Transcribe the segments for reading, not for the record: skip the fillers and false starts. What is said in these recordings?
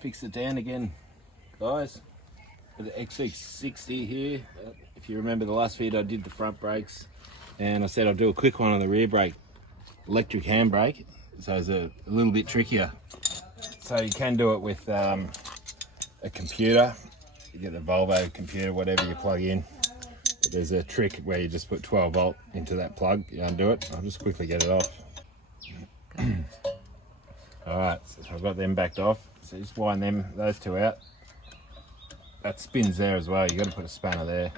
Fix it down again, guys. Got the XC60 here. If you remember the last video, I did the front brakes, and I said I'll do a quick one on the rear brake. Electric handbrake, so it's a little bit trickier. So you can do it with a computer. You get the Volvo computer, whatever you plug in. But there's a trick where you just put 12 volt into that plug. You undo it. I'll just quickly get it off. All right, so I've got them backed off. So just wind those two out. That spins there as well. You got to put a spanner there.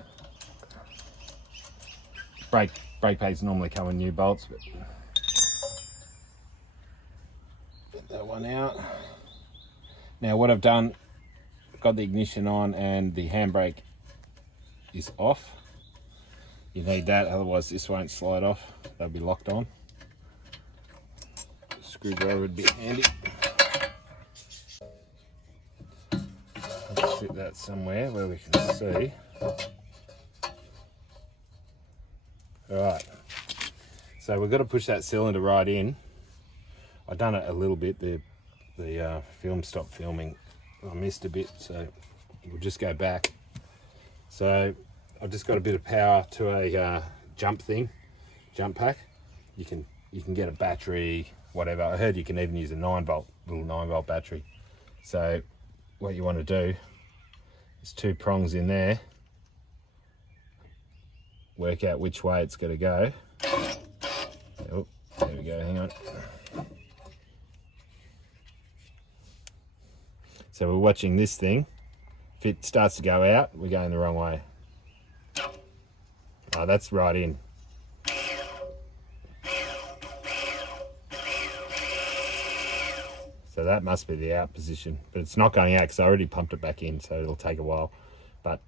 Brake pads normally come with new bolts, but get that one out. Now what I've done, got the ignition on and the handbrake is off. You need that, otherwise this won't slide off. They'll be locked on. Screwdriver would be handy. Let's fit that somewhere where we can see. Alright, so we've got to push that cylinder right in. I've done it a little bit, the film stopped filming. I missed a bit, so we'll just go back. So I've just got a bit of power to a jump pack. You can get a battery, whatever. I heard you can even use a little 9 volt battery. So what you want to do is 2 prongs in there, work out which way it's going to go. Oh, there we go, hang on. So we're watching this thing. If it starts to go out, we're going the wrong way. Oh, that's right in. So that must be the out position, but it's not going out because I already pumped it back in, so it'll take a while. But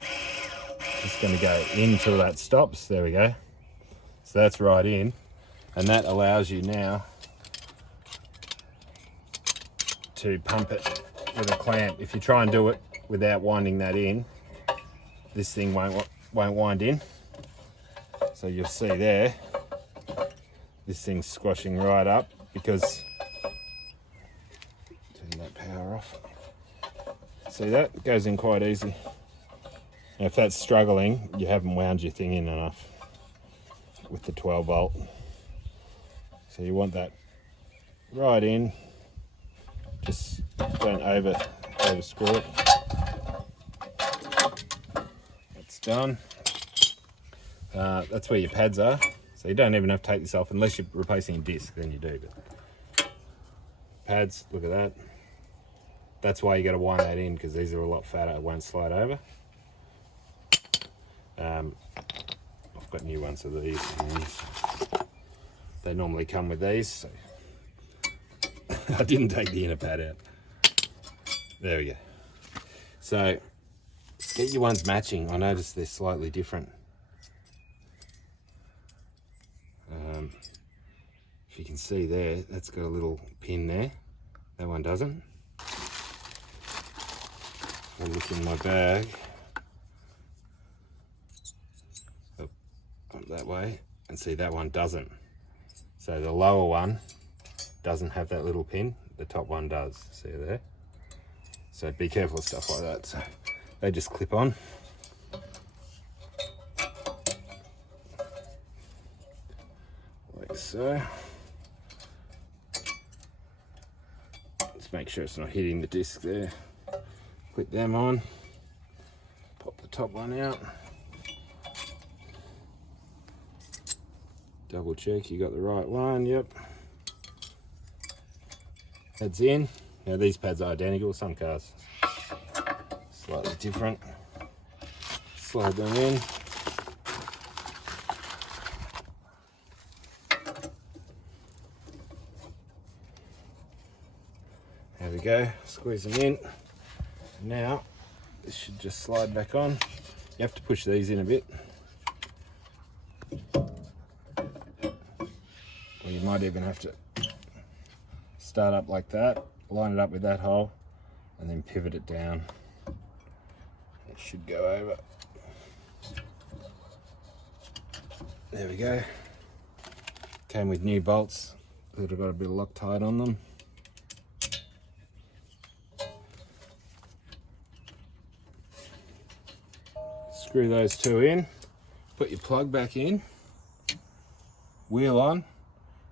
it's going to go in until that stops. There we go. So that's right in, and that allows you now to pump it with a clamp. If you try and do it without winding that in, this thing won't wind in. So you'll see there, this thing's squashing right up because, turn that power off. See that? It goes in quite easy. Now if that's struggling, you haven't wound your thing in enough with the 12 volt. So you want that right in. Just don't over screw it. That's done. That's where your pads are. So you don't even have to take this off unless you're replacing a disc, then you do. But pads, look at that. That's why you got to wind that in, because these are a lot fatter. It won't slide over. I've got new ones of these. They normally come with these. So I didn't take the inner pad out. There we go. So get your ones matching. I noticed they're slightly different. If you can see there, that's got a little pin there. That one doesn't. I'll look in my bag. Up that way, and see that one doesn't. So the lower one doesn't have that little pin, the top one does. See there? So be careful of stuff like that. So they just clip on. Like so. Just make sure it's not hitting the disc there. Clip them on. Pop the top one out. Double check you got the right one, yep. Pads in. Now these pads are identical, some cars slightly different. Slide them in. There we go, squeeze them in. Now this should just slide back on. You have to push these in a bit. Or you might even have to start up like that, line it up with that hole, and then pivot it down. It should go over. There we go. Came with new bolts that have got a bit of Loctite on them. Screw those two in, put your plug back in, wheel on,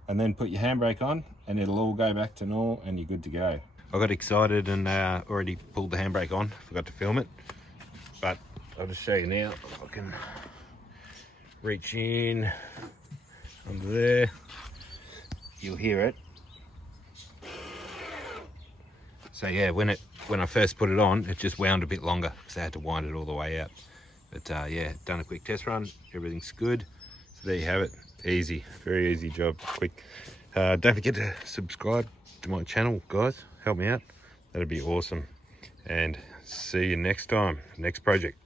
and then put your handbrake on, and it'll all go back to normal and you're good to go. I got excited and already pulled the handbrake on, forgot to film it, but I'll just show you now. If I can reach in under there, you'll hear it. So yeah, when I first put it on, it just wound a bit longer because I had to wind it all the way out. But yeah, done a quick test run, everything's good. So there you have it, easy, very easy job, quick. Don't forget to subscribe to my channel, guys, help me out, that'd be awesome. And see you next time, next project.